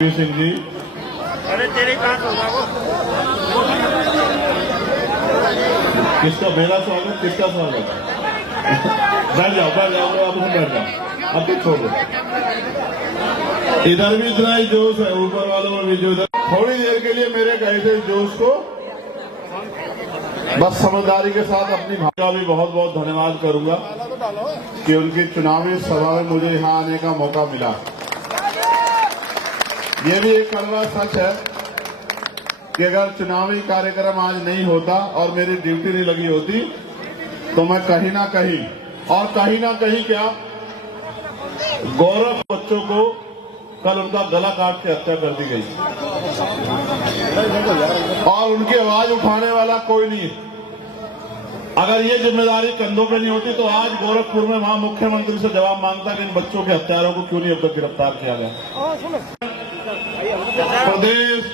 सिंह जी, अरे तेरे कहाँ होगा वो? किसका मेरा स्वागत, किसका स्वागत? बैठ जाओ आप उसमें बैठ जाओ, अब तो छोड़ दो। इधर भी इतना ही जोश है, ऊपर वालों में भी जो इधर थोड़ी देर के लिए मेरे कहे थे जोश को बस समझदारी के साथ अपनी भाषा भी बहुत बहुत धन्यवाद करूंगा कि उनकी चुनावी सभा में मुझे यहाँ आने का मौका मिला। ये भी एक कड़वा सच है कि अगर चुनावी कार्यक्रम आज नहीं होता और मेरी ड्यूटी नहीं लगी होती तो मैं कहीं ना कहीं क्या गौरव बच्चों को कल उनका गला काट के हत्या कर दी गई और उनकी आवाज उठाने वाला कोई नहीं। अगर ये जिम्मेदारी कंधों पे नहीं होती तो आज गोरखपुर में वहां मुख्यमंत्री से जवाब मांगता कि इन बच्चों के हत्यारों को क्यों नहीं अब तक गिरफ्तार किया गया। प्रदेश,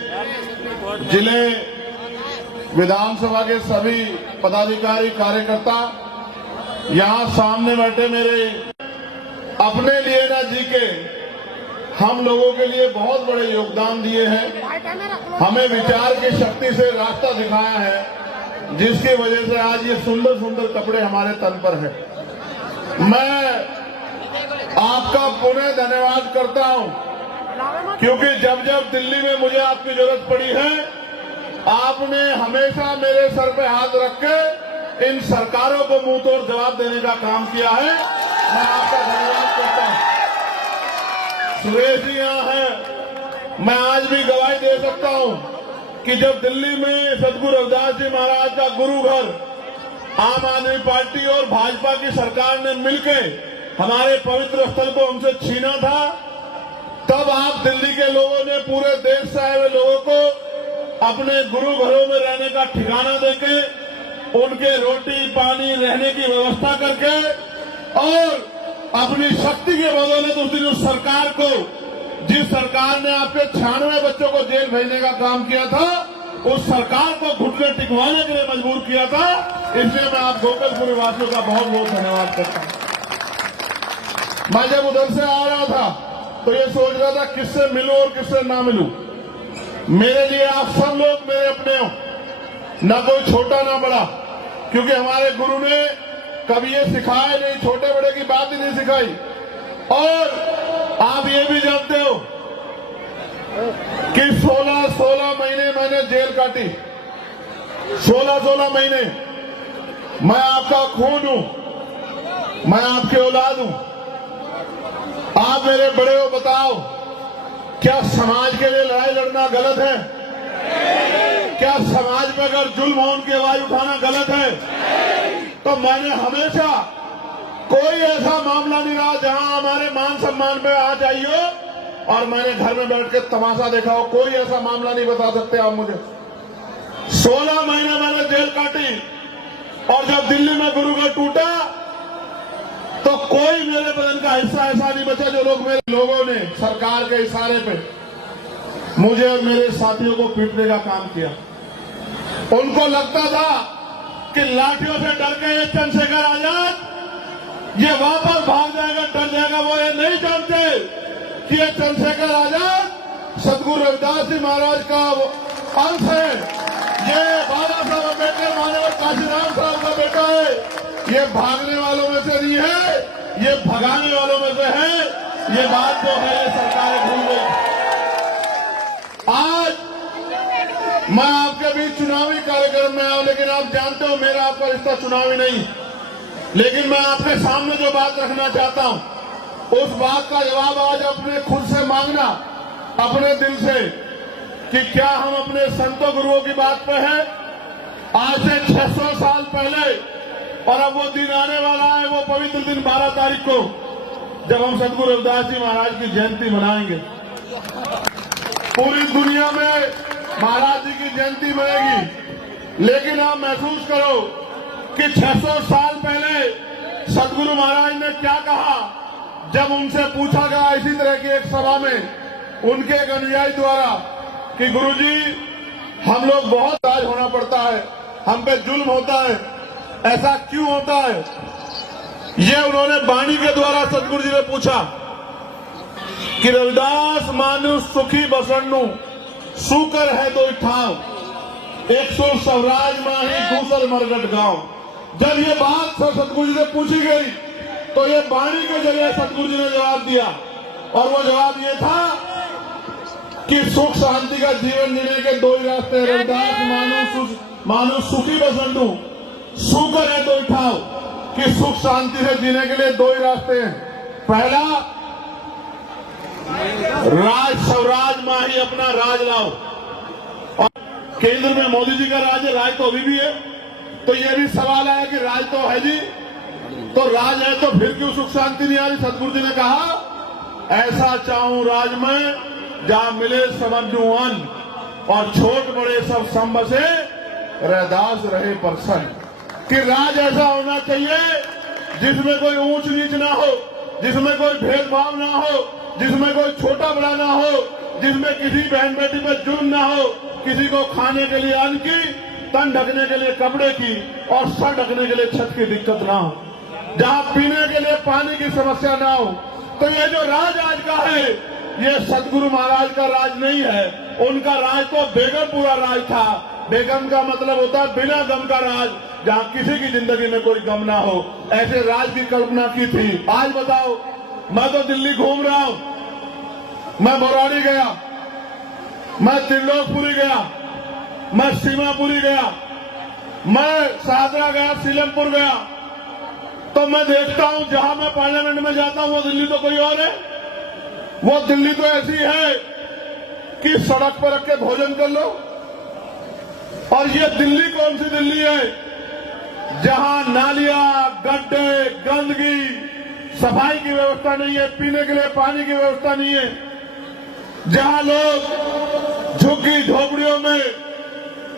जिले, विधानसभा के सभी पदाधिकारी, कार्यकर्ता यहाँ सामने बैठे मेरे अपने लिए न जी के हम लोगों के लिए बहुत बड़े योगदान दिए हैं। हमें विचार की शक्ति से रास्ता दिखाया है जिसकी वजह से आज ये सुंदर सुंदर कपड़े हमारे तन पर हैं। मैं आपका पुनः धन्यवाद करता हूं क्योंकि जब जब दिल्ली में मुझे आपकी जरूरत पड़ी है आपने हमेशा मेरे सर पे हाथ रख के इन सरकारों को मुंह तोड़ जवाब देने का काम किया है। मैं आपका धन्यवाद करता हूं। सुरेश जी यहाँ है, मैं आज भी गवाही दे सकता हूं कि जब दिल्ली में सदगुरु रविदास जी महाराज का गुरु घर आम आदमी पार्टी और भाजपा की सरकार ने मिलकर हमारे पवित्र स्थल को हमसे छीना था, तब आप दिल्ली के लोगों ने पूरे देश से आए हुए लोगों को अपने गुरु घरों में रहने का ठिकाना देके उनके रोटी पानी रहने की व्यवस्था करके और अपनी शक्ति के बदौलत उस दिन उस सरकार को, जिस सरकार ने आपके 96 बच्चों को जेल भेजने का काम किया था, उस सरकार को घुटने टिकवाने के लिए मजबूर किया था। इसलिए मैं आप गोपालपुर वासियों का बहुत बहुत धन्यवाद करता हूं। मैं जब उधर से आ रहा था तो ये सोच रहा था किससे मिलूं और किससे ना मिलूं। मेरे लिए आप सब लोग मेरे अपने हो, न कोई छोटा ना बड़ा, क्योंकि हमारे गुरु ने कभी ये सिखाया नहीं, छोटे बड़े की बात ही नहीं सिखाई। और आप ये भी जानते हो कि 16 महीने मैंने जेल काटी, 16 महीने। मैं आपका खून हूं, मैं आपकी औलाद हूं। आप मेरे बड़े हो, बताओ क्या समाज के लिए लड़ाई लड़ना गलत है? क्या समाज में अगर जुल्म हो उनकी आवाज उठाना गलत है? तो मैंने हमेशा कोई ऐसा मामला नहीं रहा जहां हमारे मान सम्मान पे आ जाइए और मैंने घर में बैठ के तमाशा देखा हो, कोई ऐसा मामला नहीं बता सकते आप मुझे। 16 महीने मैंने जेल काटी और जब दिल्ली में गुरु घर टूटा तो कोई मेरे बदन का हिस्सा ऐसा नहीं बचा जो लोग मेरे लोगों ने सरकार के इशारे पे मुझे और मेरे साथियों को पीटने का काम किया। उनको लगता था कि लाठियों से डर के ये चंद्रशेखर आजाद ये वापस भाग जाएगा, डर जाएगा। वो ये नहीं जानते कि ये चंद्रशेखर आजाद सदगुरु रविदास जी महाराज का अंश है। ये बाबा साहब अम्बेडकर मानव काशीराम साहब का बेटा है। ये भागने वालों में से नहीं है, ये भगाने वालों में से है। ये बात जो है ये सरकारें भूल गई। आज मैं आपके बीच चुनावी कार्यक्रम में आऊं, लेकिन आप जानते हो मेरा आपका रिश्ता चुनावी नहीं। लेकिन मैं आपके सामने जो बात रखना चाहता हूं उस बात का जवाब आज अपने खुद से मांगना, अपने दिल से, कि क्या हम अपने संतों गुरुओं की बात पे हैं? आज से 600 साल पहले, और अब वो दिन आने वाला है, वो पवित्र दिन 12 तारीख को, जब हम सदगुरु रविदास जी महाराज की जयंती मनाएंगे। पूरी दुनिया में महाराज जी की जयंती मनेगी, लेकिन आप महसूस करो कि 600 साल पहले सदगुरु महाराज ने क्या कहा जब उनसे पूछा गया इसी तरह की एक सभा में उनके एक अनुयायी द्वारा कि गुरुजी हम लोग बहुत राज होना पड़ता है, हम पे जुल्म होता है, ऐसा क्यों होता है? ये उन्होंने वाणी के द्वारा सदगुरु जी ने पूछा कि रविदास मानु सुखी बसन्नु सूकर है दो ठाव 100 स्वराज माही दूसर मरगट गांव। जब ये बात सतगुरु जी से पूछी गई तो ये वाणी के जरिए सतगुरु जी ने जवाब दिया, और वो जवाब ये था कि सुख शांति का जीवन जीने के दो ही रास्ते हैं। रविदास मानु सुखी बसन्नु सूकर है दो ठाव, कि सुख शांति से जीने के लिए दो ही रास्ते हैं। पहला, राज स्वराज माही अपना राज लाओ। और केंद्र में मोदी जी का राज है, राज तो अभी भी है। तो ये भी सवाल है कि राज तो है जी, तो राज है तो फिर क्यों सुख शांति नहीं आ रही। सतगुरु जी ने कहा ऐसा चाहूं राज में जहां मिले समझू अन्न, और छोट बड़े सब संभ से रैदास रहे प्रसन्न। कि राज ऐसा होना चाहिए जिसमें कोई ऊंच नीच ना हो, जिसमें कोई भेदभाव ना हो, जिसमें कोई छोटा बड़ा ना हो, जिसमें किसी बहन बेटी पर जुर्म ना हो, किसी को खाने के लिए अन्न की, तन ढकने के लिए कपड़े की और सर ढकने के लिए छत की दिक्कत ना हो, जहां पीने के लिए पानी की समस्या ना हो। तो ये जो राज आज का है ये सदगुरु महाराज का राज नहीं है। उनका राज तो बेगमपुरा राज था। बेगम का मतलब होता है बिना गम का राज, जहां किसी की जिंदगी में कोई गम ना हो। ऐसे राज की कल्पना की थी। आज बताओ, मैं तो दिल्ली घूम रहा हूं, मैं बौराड़ी गया, मैं त्रिलोकपुरी गया, मैं सीमापुरी गया, मैं सादरा गया, सीलमपुर गया, तो मैं देखता हूं जहां मैं पार्लियामेंट में जाता हूं वो दिल्ली तो कोई और है। वो दिल्ली तो ऐसी है कि सड़क पर रख के भोजन कर लो। और ये दिल्ली कौन सी दिल्ली है जहां नालियां, गड्ढे, गंदगी, सफाई की व्यवस्था नहीं है, पीने के लिए पानी की व्यवस्था नहीं है, जहां लोग झुग्गी झोपड़ियों में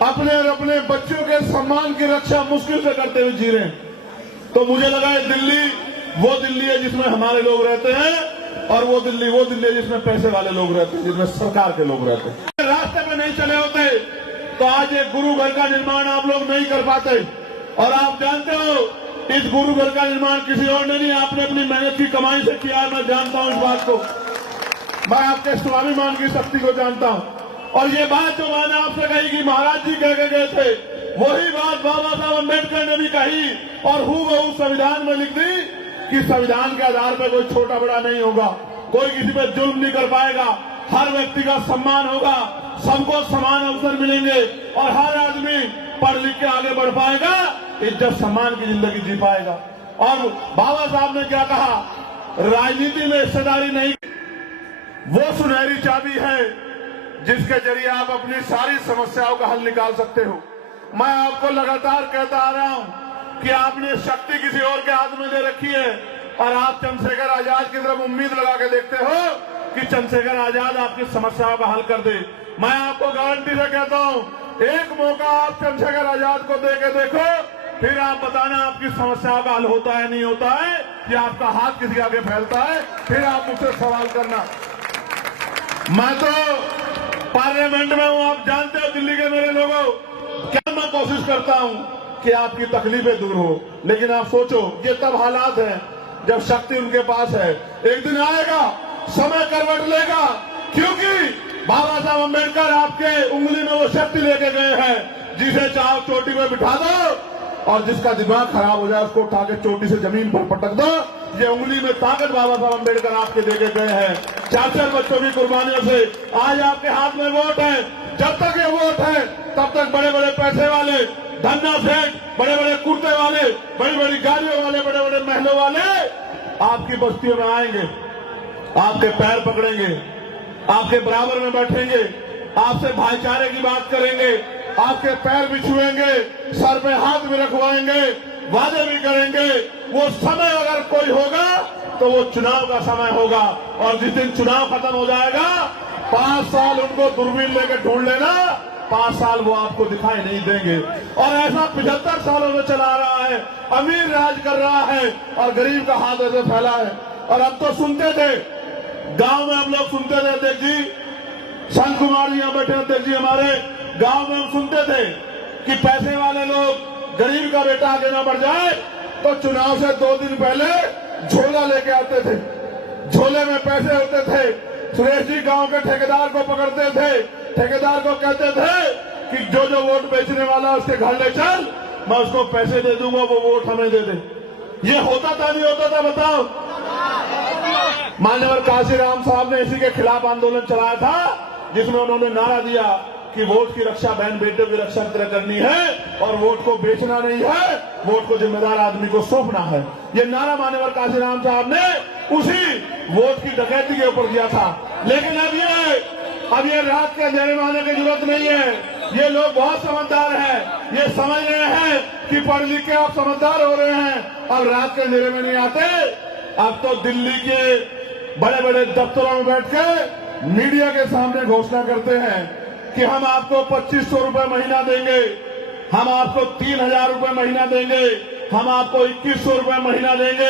अपने और अपने बच्चों के सम्मान की रक्षा मुश्किल से करते हुए जी रहे हैं। तो मुझे लगा ये दिल्ली वो दिल्ली है जिसमें हमारे लोग रहते हैं, और वो दिल्ली है जिसमें पैसे वाले लोग रहते हैं, जिसमें सरकार के लोग रहते हैं। रास्ते में नहीं चले होते तो आज एक गुरु घर का निर्माण आप लोग नहीं कर पाते। और आप जानते हो इस गुरु घर का निर्माण किसी और ने नहीं, आपने अपनी मेहनत की कमाई से किया है। मैं जानता हूं इस बात को, मैं आपके स्वाभिमान की शक्ति को जानता हूं। और ये बात जो मैंने आपसे कही कि महाराज जी कह के गए थे, वही बात बाबा साहब अम्बेडकर ने भी कही और हूबहू संविधान में लिख दी कि संविधान के आधार पर कोई छोटा बड़ा नहीं होगा, कोई किसी पर जुल्म नहीं कर पाएगा, हर व्यक्ति का सम्मान होगा, सबको समान अवसर मिलेंगे और हर आदमी पढ़ लिख के आगे बढ़ पाएगा, इज्जत सम्मान की जिंदगी जी पाएगा। और बाबा साहब ने क्या कहा, राजनीति में हिस्सेदारी नहीं, वो सुनहरी चाबी है जिसके जरिए आप अपनी सारी समस्याओं का हल निकाल सकते हो। मैं आपको लगातार कहता आ रहा हूं कि आपने शक्ति किसी और के हाथ में दे रखी है और आप चंद्रशेखर आजाद की तरफ उम्मीद लगा के देखते हो कि चंद्रशेखर आजाद आपकी समस्याओं का हल कर दे। मैं आपको गारंटी से कहता हूं, एक मौका आप चंद्रशेखर आजाद को दे के देखो, फिर आप बताना आपकी समस्याओं का हल होता है नहीं होता है, या आपका हाथ किसी आगे फैलता है, फिर आप मुझसे सवाल करना। मैं तो पार्लियामेंट में हूं, आप जानते हो दिल्ली के मेरे लोगों, क्या मैं कोशिश करता हूं कि आपकी तकलीफें दूर हो। लेकिन आप सोचो, ये तब हालात है जब शक्ति उनके पास है। एक दिन आएगा, समय करवट लेगा, क्योंकि बाबा साहब अम्बेडकर आपके उंगली में वो शक्ति लेके गए हैं, जिसे चाहो चोटी में बिठा दो और जिसका दिमाग खराब हो जाए उसको उठा के चोटी से जमीन पर पटक दो। ये उंगली में ताकत बाबा साहब अम्बेडकर आपके देके गए हैं। 4-4 बच्चों की कुर्बानियों से आज आपके हाथ में वोट है। जब तक ये वोट है तब तक बड़े बड़े पैसे वाले, धन्ना सेठ, बड़े बड़े कुर्ते वाले, बड़ी बड़ी गाड़ियों वाले, बड़े बड़े महलों वाले आपकी बस्तियों में आएंगे, आपके पैर पकड़ेंगे, आपके बराबर में बैठेंगे, आपसे भाईचारे की बात करेंगे, आपके पैर भी छुएंगे, सर पे हाथ भी रखवाएंगे, वादे भी करेंगे। वो समय अगर कोई होगा तो वो चुनाव का समय होगा, और जिस दिन चुनाव खत्म हो जाएगा 5 साल उनको दूरबीन लेकर ढूंढ लेना, 5 साल वो आपको दिखाई नहीं देंगे। और ऐसा 75 सालों में चला रहा है, अमीर राज कर रहा है और गरीब का हाथ ऐसे फैला है। और अब तो सुनते थे, गांव में हम लोग सुनते थे, अध्यक्ष जी, संत कुमार जी यहाँ बैठे अध्यक्ष जी, हमारे गांव में हम सुनते थे कि पैसे वाले लोग गरीब का बेटा आगे ना बढ़ जाए तो चुनाव से 2 दिन पहले झोला लेके आते थे, झोले में पैसे होते थे, सुरेश जी गांव के ठेकेदार को पकड़ते थे, ठेकेदार को कहते थे कि जो जो वोट बेचने वाला उसके घर ले चल, मैं उसको पैसे दे दूंगा, वो वोट हमें दे दे। ये होता था नहीं होता था बताओ? मान्यवर काशीराम साहब ने इसी के खिलाफ आंदोलन चलाया था, जिसमें उन्होंने नारा दिया कि वोट की रक्षा बहन बेटों की रक्षा की तरह करनी है और वोट को बेचना नहीं है, वोट को जिम्मेदार आदमी को सौंपना है। ये नारा मान्यवर काशीराम साहब ने उसी वोट की डकैती के ऊपर दिया था। लेकिन अब ये रात के अंधेरे में आने की जरूरत नहीं है। ये लोग बहुत समझदार हैं, ये समझ रहे हैं कि पढ़ लिख के आप समझदार हो रहे हैं, अब रात के अंधेरे में नहीं आते। अब तो दिल्ली के बड़े बड़े दफ्तरों में बैठ के मीडिया के सामने घोषणा करते हैं कि हम आपको 2500 रुपए महीना देंगे, हम आपको 3000 रुपए महीना देंगे, हम आपको 2100 रुपए महीना देंगे,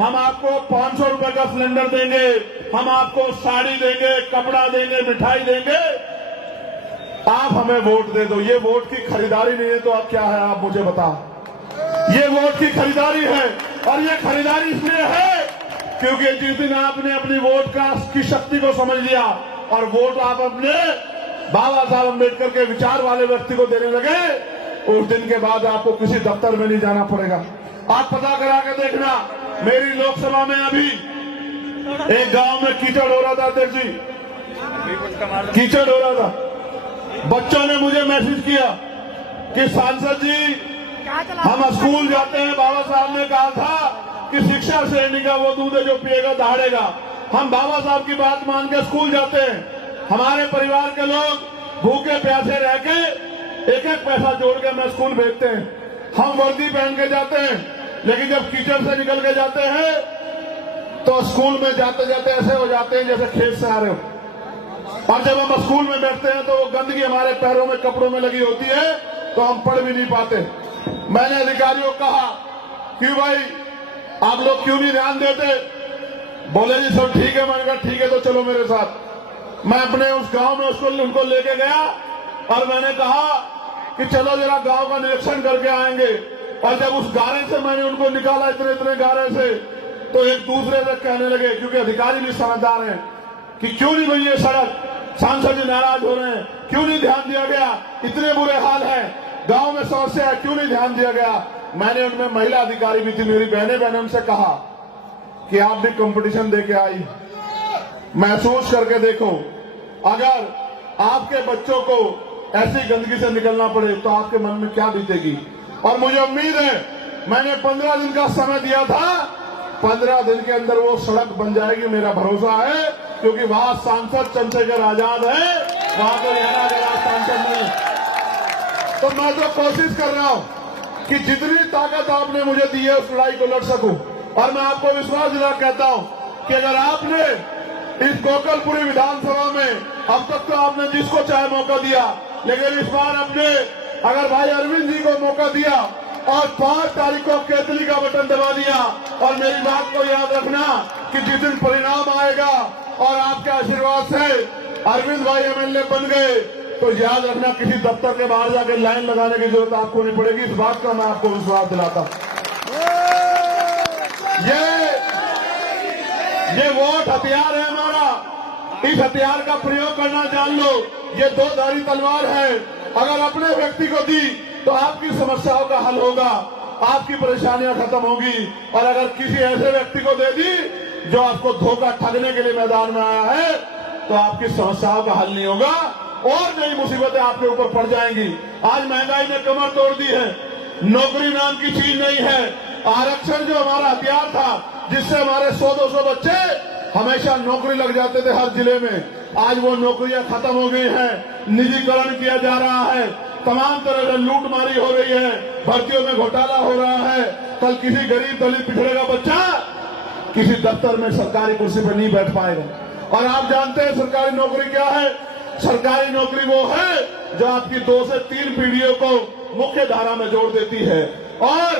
हम आपको 500 रुपए का सिलेंडर देंगे, हम आपको साड़ी देंगे, कपड़ा देंगे, मिठाई देंगे, आप हमें वोट दे दो। ये वोट की खरीदारी नहीं है तो अब क्या है, आप मुझे बताओ। ये वोट की खरीदारी है, और ये खरीदारी इसलिए है क्योंकि जिस दिन आपने अपनी वोट की शक्ति को समझ लिया और वोट आप अपने बाबा साहब अम्बेडकर के विचार वाले व्यक्ति को देने लगे, उस दिन के बाद आपको किसी दफ्तर में नहीं जाना पड़ेगा। आप पता करा के देखना, मेरी लोकसभा में अभी एक गांव में कीचड़ हो रहा था, अध्यक्ष जी, कीचड़ हो रहा था। बच्चों ने मुझे मैसेज किया कि सांसद जी हम स्कूल जाते हैं, बाबा साहब ने कहा था कि शिक्षा श्रेणी का वो दूध है जो पिएगा दहाड़ेगा। हम बाबा साहब की बात मान के स्कूल जाते हैं, हमारे परिवार के लोग भूखे प्यासे रह के एक एक पैसा जोड़ के हमें स्कूल भेजते हैं। हम वर्दी पहन के जाते हैं, लेकिन जब कीचड़ से निकल के जाते हैं तो स्कूल में जाते जाते ऐसे हो जाते हैं जैसे खेत से आ रहे हो। और जब हम स्कूल में बैठते हैं तो वो गंदगी हमारे पैरों में, कपड़ों में लगी होती है, तो हम पढ़ भी नहीं पाते। मैंने अधिकारियों को कहा कि भाई आप लोग क्यों नहीं ध्यान देते? बोले जी सब ठीक है। मैंने कहा ठीक है तो चलो मेरे साथ। मैं अपने उस गांव में उनको लेके गया और मैंने कहा कि चलो जरा गांव का निरीक्षण करके आएंगे। और जब उस गारे से मैंने उनको निकाला, इतने इतने गारे से, तो एक दूसरे से कहने लगे, क्योंकि अधिकारी भी समझदार हैं, कि क्यों नहीं बनी ये सड़क, सांसद जी नाराज हो रहे हैं, क्यों नहीं ध्यान दिया गया, इतने बुरे हाल है, गांव में समस्या है, क्यों नहीं ध्यान दिया गया। मैंने उनमें महिला अधिकारी भी थी, मेरी बहनें उनसे कहा कि आप भी कंपटीशन देके आई, महसूस करके देखो, अगर आपके बच्चों को ऐसी गंदगी से निकलना पड़े तो आपके मन में क्या बीतेगी। और मुझे उम्मीद है, मैंने 15 दिन का समय दिया था, 15 दिन के अंदर वो सड़क बन जाएगी, मेरा भरोसा है, क्योंकि वहां सांसद चंद्रशेखर आजाद है, वहां तो हरियाणा के सांसद नहीं। तो मैं तो कोशिश कर रहा हूं कि जितनी ताकत आपने मुझे दी है उस लड़ाई को लड़ सकूं। और मैं आपको विश्वास दिला कहता हूं कि अगर आपने इस गोकलपुरी विधानसभा में अब तक तो आपने जिसको चाहे मौका दिया, लेकिन इस बार आपने अगर भाई अरविंद जी को मौका दिया और 5 तारीख को केतली का बटन दबा दिया, और मेरी बात को याद रखना कि जिस दिन परिणाम आएगा और आपके आशीर्वाद से अरविंद भाई एमएलए बन गए, तो याद रखना किसी दफ्तर के बाहर जाकर लाइन लगाने की जरूरत आपको नहीं पड़ेगी। इस बात का मैं आपको विश्वास दिलाता हूं। ये वोट हथियार है हमारा, इस हथियार का प्रयोग करना जान लो। ये 2 धारी तलवार है, अगर अपने व्यक्ति को दी तो आपकी समस्याओं का हल होगा, आपकी परेशानियां खत्म होगी। और अगर किसी ऐसे व्यक्ति को दे दी जो आपको धोखा ठगने के लिए मैदान में आया है, तो आपकी समस्याओं का हल नहीं होगा और नई मुसीबतें आपके ऊपर पड़ जाएंगी। आज महंगाई ने कमर तोड़ दी है, नौकरी नाम की चीज नहीं है। आरक्षण जो हमारा हथियार था, जिससे हमारे 100-200 बच्चे हमेशा नौकरी लग जाते थे हर जिले में, आज वो नौकरियां खत्म हो गई हैं, निजीकरण किया जा रहा है, तमाम तरह से लूटमारी हो रही है, भर्तियों में घोटाला हो रहा है। कल किसी गरीब दलित पिछड़े का बच्चा किसी दफ्तर में सरकारी कुर्सी पर नहीं बैठ पाएगा। और आप जानते हैं सरकारी नौकरी क्या है? सरकारी नौकरी वो है जो आपकी 2 से 3 पीढ़ियों को मुख्य धारा में जोड़ देती है। और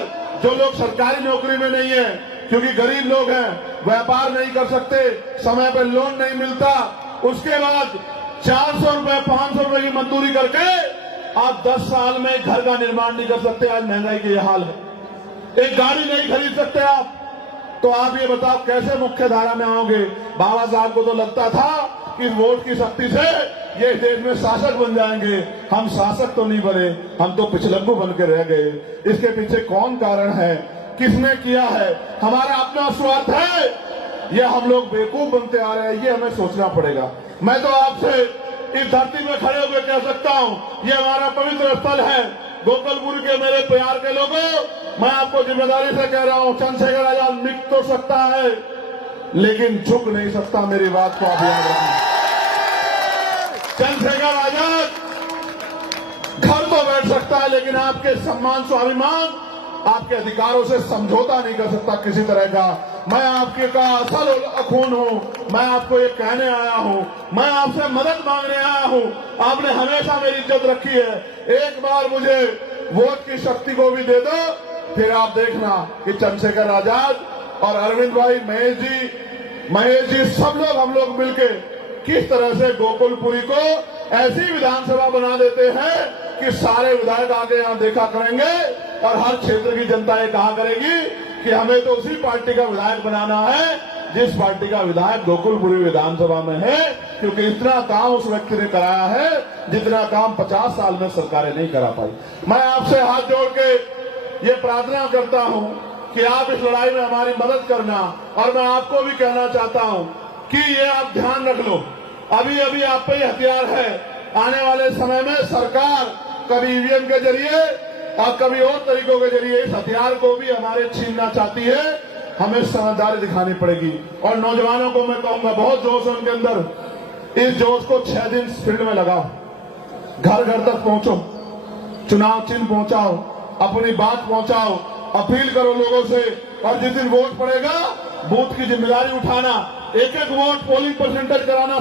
जो लोग सरकारी नौकरी में नहीं है, क्योंकि गरीब लोग हैं, व्यापार नहीं कर सकते, समय पर लोन नहीं मिलता, उसके बाद 400 रुपए 500 रुपए की मजदूरी करके आप 10 साल में घर का निर्माण नहीं कर सकते। आज महंगाई के ये हाल है, एक गाड़ी नहीं खरीद सकते आप। तो आप ये बताओ कैसे मुख्य धारा में आओगे? बाबा साहब को तो लगता था कि वोट की शक्ति से ये देश में शासक बन जाएंगे। हम शासक तो नहीं बने, हम तो पिछलग्गू बन के रह गए। इसके पीछे कौन कारण है, किसने किया है? हमारा अपना स्वार्थ है या हम लोग बेवकूफ बनते आ रहे हैं? ये हमें सोचना पड़ेगा। मैं तो आपसे इस धरती में खड़े होकर कह सकता हूं, ये हमारा पवित्र स्थल है। गोकुलपुरी के मेरे प्यार के लोगों, मैं आपको जिम्मेदारी से कह रहा हूं, चंद्रशेखर आजाद मिट तो सकता है लेकिन झुक नहीं सकता। मेरी बात को आप याद रखना। चंद्रशेखर आजाद घर तो बैठ सकता है लेकिन आपके सम्मान स्वाभिमान, आपके अधिकारों से समझौता नहीं कर सकता किसी तरह का। मैं आपके का असल खून हूं, मैं आपको ये कहने आया हूं, मैं आपसे मदद मांगने आया हूं। आपने हमेशा मेरी इज्जत रखी है, एक बार मुझे वोट की शक्ति को भी दे दो, फिर आप देखना कि चंद्रशेखर आजाद और अरविंद भाई, महेश जी सब लोग, हम लोग मिलके किस तरह से गोकुलपुरी को ऐसी विधानसभा बना देते हैं कि सारे विधायक आगे यहां देखा करेंगे और हर क्षेत्र की जनता ये कहा करेगी कि हमें तो उसी पार्टी का विधायक बनाना है जिस पार्टी का विधायक गोकुलपुरी विधानसभा में है, क्योंकि इतना काम उस व्यक्ति ने कराया है जितना काम 50 साल में सरकारें नहीं करा पाई। मैं आपसे हाथ जोड़ के ये प्रार्थना करता हूं कि आप इस लड़ाई में हमारी मदद करना। और मैं आपको भी कहना चाहता हूं कि ये आप ध्यान रख लो, अभी अभी आप पे हथियार है। आने वाले समय में सरकार कभी ईवीएम के जरिए और कभी और तरीकों के जरिए इस हथियार को भी हमारे छीनना चाहती है। हमें समझदारी दिखानी पड़ेगी। और नौजवानों को मैं कहूंगा, बहुत जोश है उनके अंदर, इस जोश को 6 दिन फील्ड में लगाओ, घर घर तक पहुंचो, चुनाव चिन्ह पहुंचाओ, अपनी बात पहुंचाओ, अपील करो लोगों से। और जिस दिन वोट पड़ेगा, बूथ की जिम्मेदारी उठाना, एक एक वोट पोलिंग परसेंटेज कराना,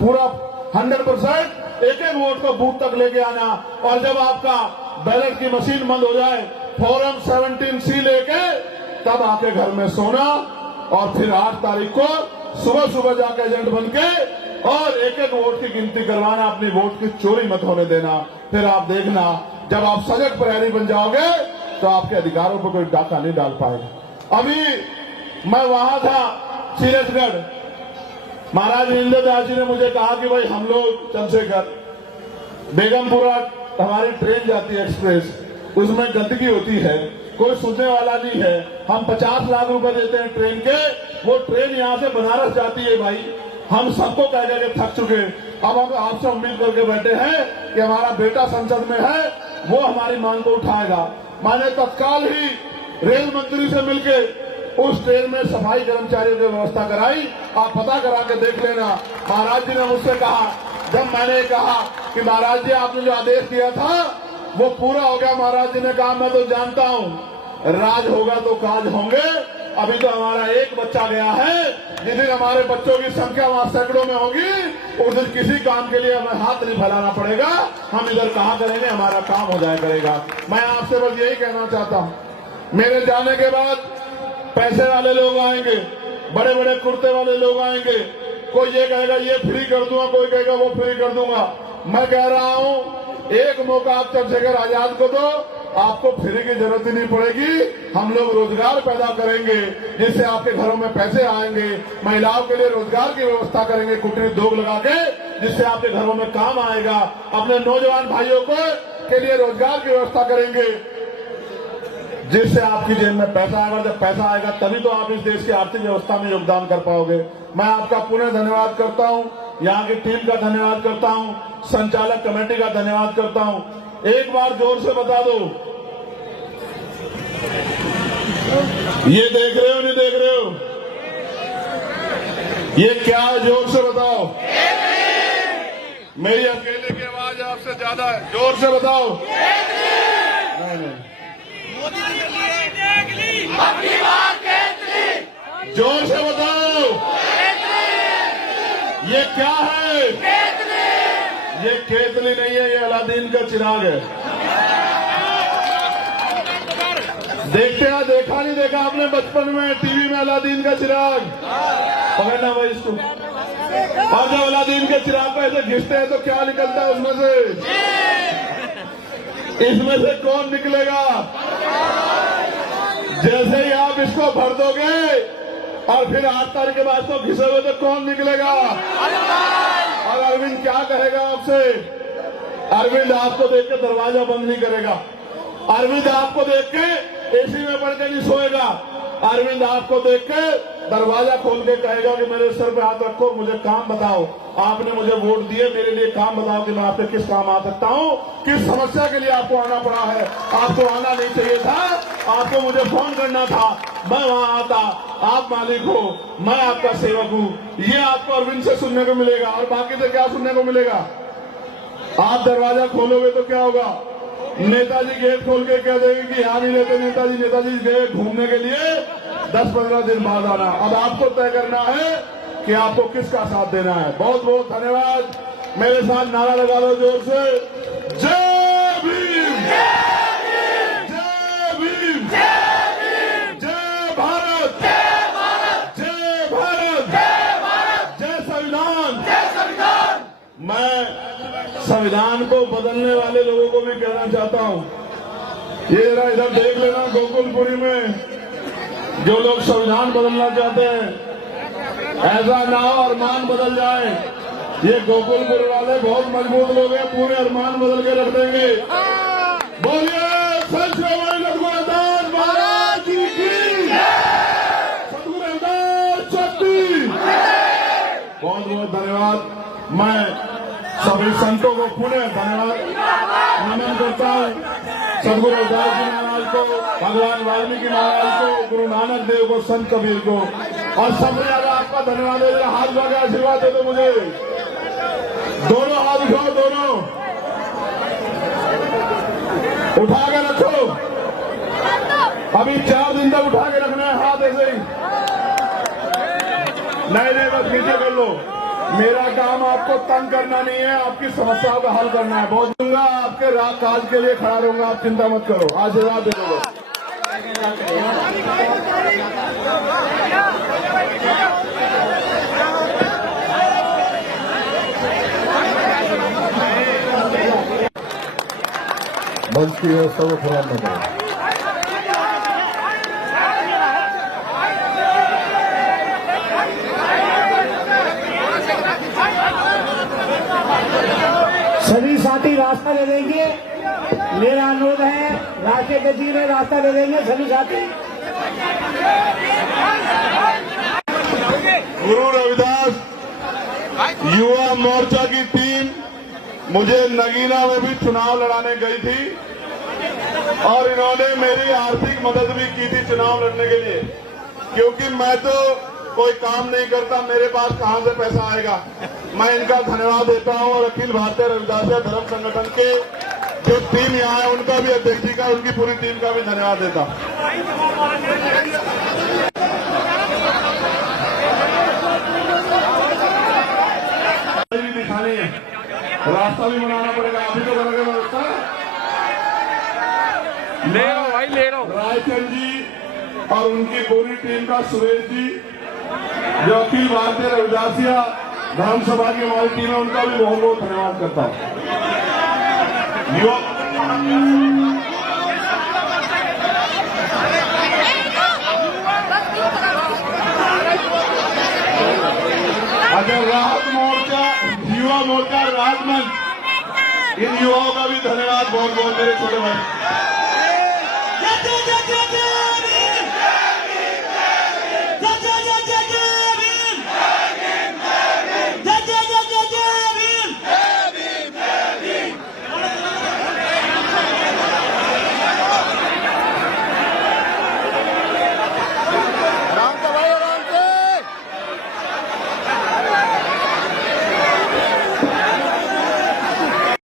पूरा 100%, एक एक वोट को बूथ तक लेके आना। और जब आपका बैलेट की मशीन बंद हो जाए, फॉर्म 17C लेके तब आके घर में सोना और फिर 8 तारीख को सुबह सुबह जाकर एजेंट बन के और एक एक वोट की गिनती करवाना, अपनी वोट की चोरी मत होने देना। फिर आप देखना, जब आप सजग प्रहरी बन जाओगे तो आपके अधिकारों पर कोई डाका नहीं डाल पाएगा। अभी मैं वहां था सीरजगढ़, महाराज इंद्रदास जी ने मुझे कहा कि भाई हम लोग चंद्रशेखर, बेगमपुरा हमारी ट्रेन जाती है एक्सप्रेस, उसमें गंदगी होती है, कोई सुनने वाला नहीं है। हम 50 लाख रुपए देते हैं ट्रेन के, वो ट्रेन यहां से बनारस जाती है भाई। हम सबको कह के थक चुके, अब हम आपसे उम्मीद करके बैठे हैं कि हमारा बेटा संसद में है, वो हमारी मांग को उठाएगा। मैंने तत्काल ही रेल मंत्री से मिलके उस ट्रेन में सफाई कर्मचारियों की व्यवस्था कराई। आप पता करा के देख लेना। महाराज जी ने मुझसे कहा, जब मैंने कहा कि महाराज जी आपने जो आदेश दिया था वो पूरा हो गया, महाराज जी ने कहा मैं तो जानता हूं, राज होगा तो काज होंगे। अभी तो हमारा एक बच्चा गया है, जिस दिन हमारे बच्चों की संख्या वहां सैकड़ों में होगी, उस दिन किसी काम के लिए हमें हाथ नहीं फैलाना पड़ेगा। हम इधर कहा करेंगे, हमारा काम हो जाया करेगा। मैं आपसे बस यही कहना चाहता हूं, मेरे जाने के बाद पैसे वाले लोग आएंगे, बड़े बड़े कुर्ते वाले लोग आएंगे, कोई ये कहेगा ये फ्री कर दूंगा, कोई कहेगा वो फ्री कर दूंगा। मैं कह रहा हूं, एक मौका आप चंद्रशेखर आजाद को दो, आपको फ्री की जरूरत ही नहीं पड़ेगी। हम लोग रोजगार पैदा करेंगे जिससे आपके घरों में पैसे आएंगे। महिलाओं के लिए रोजगार की व्यवस्था करेंगे, कुटीर उद्योग लगा के, जिससे आपके घरों में काम आएगा। अपने नौजवान भाइयों को के लिए रोजगार की व्यवस्था करेंगे जिससे आपकी जेब में पैसा आएगा। जब पैसा आएगा तभी तो आप इस देश की आर्थिक व्यवस्था में योगदान कर पाओगे। मैं आपका पुनः धन्यवाद करता हूं, यहाँ की टीम का धन्यवाद करता हूं, संचालक कमेटी का धन्यवाद करता हूं। एक बार जोर से बता दो, ये देख रहे हो नहीं देख रहे हो? ये क्या है, जोर से बताओ। मेरी अकेले की आवाज आपसे ज्यादा है, जोर से बताओ। नहीं, अपनी बात केतली, जोर से बताओ। ये क्या है? ये केतली नहीं है, ये अलादीन का चिराग है। देखते हैं, देखा नहीं देखा आपने बचपन में टीवी में अलादीन का चिराग? पकड़ना भाई इसको। और जब अलादीन के चिराग पे ऐसे घिसते हैं तो क्या निकलता है उसमें से? इसमें से कौन निकलेगा? जैसे ही आप इसको भर दोगे और फिर 8 तारीख के बाद तो घिसे हुए तो कौन निकलेगा? और अरविंद क्या कहेगा आपसे? अरविंद आपको देख के दरवाजा बंद नहीं करेगा। अरविंद आपको देख के एसी में पड़ के नहीं सोएगा। अरविंद आपको देख के दरवाजा खोल के कहेगा कि मेरे सर पे हाथ रखो, मुझे काम बताओ, आपने मुझे वोट दिए, मेरे लिए काम बताओ कि मैं आपके किस काम आ सकता हूं, किस समस्या के लिए आपको आना पड़ा है। आपको आना नहीं चाहिए था, आपको मुझे फोन करना था, मैं वहां आता। आप मालिक हो, मैं आपका सेवक हूं। ये आपको अरविंद से सुनने को मिलेगा। और बाकी से क्या सुनने को मिलेगा? आप दरवाजा खोलोगे तो क्या होगा? नेताजी गेट खोल के कह देंगे कि यहाँ नहीं रहते नेताजी, नेताजी गए घूमने के लिए, 10-15 दिन बाद आना। अब आपको तय करना है कि आपको किसका साथ देना है। बहुत बहुत धन्यवाद। मेरे साथ नारा लगा लो जोर से, जय भीम, जय भीम, जय भारत, जय भारत, जय संविधान। मैं संविधान को बदलने वाले लोगों को भी कहना चाहता हूं, ये जरा इधर देख लेना, गोकुलपुरी में जो लोग संविधान बदलना चाहते हैं, ऐसा ना हो अरमान बदल जाए। ये गोकुलपुर वाले बहुत मजबूत लोग हैं, पूरे अरमान बदल के रख देंगे। बोलिए संत श्री सद्गुरु रविदास महाराज जी की, सद्गुरु रविदास शक्ति। बहुत बहुत धन्यवाद। मैं सभी संतों को पुनः धन्यवाद नमन करता हूँ। सद्गुरु रविदास जी महाराज को, भगवान वाल्मीकि महाराज को, गुरु नानक देव को, संत कबीर को, और सबसे ज्यादा आपका धन्यवाद है। हाथ उठा के आशीर्वाद दे दो मुझे। दोनों हाथ उठाओ, दोनों उठा के रखो। अभी 4 दिन तक उठा के रखना है हाथ ऐसे ही। नहीं, बस नीचे कर लो। मेरा काम आपको तंग करना नहीं है, आपकी समस्याओं का हल करना है। बहुत दूंगा आपके रात काज के लिए खड़ा रहूंगा, आप चिंता मत करो। आशीर्वाद दे दो। मंच की व्यवस्था को खराब न करें। सभी साथी रास्ता दे देंगे। मेरा अनुरोध है, रास्ते के जी में रास्ता दे देंगे सभी साथी। गुरु रविदास युवा मोर्चा की टीम मुझे नगीना में भी चुनाव लड़ाने गई थी और इन्होंने मेरी आर्थिक मदद भी की थी चुनाव लड़ने के लिए, क्योंकि मैं तो कोई काम नहीं करता, मेरे पास कहां से पैसा आएगा। मैं इनका धन्यवाद देता हूं और अखिल भारतीय रविदासिया धर्म संगठन के जो टीम यहाँ है उनका भी, अध्यक्ष जी का, उनकी पूरी टीम का भी धन्यवाद देता हूं। दिखानी है, रास्ता भी बनाना पड़ेगा। अभी तो करोगे व्यवस्था, ले लो भाई, ले लो। रायचंद जी और उनकी पूरी टीम का, सुरेश जी जो अखिल भारतीय रविदासिया धर्म सभा की हमारी टीम है, उनका भी बहुत बहुत धन्यवाद करता हूं। अगर राहत मोर्चा, युवा मोर्चा, राजमंच, इन युवाओं का भी धन्यवाद बहुत बहुत, मेरे छोटे भाई।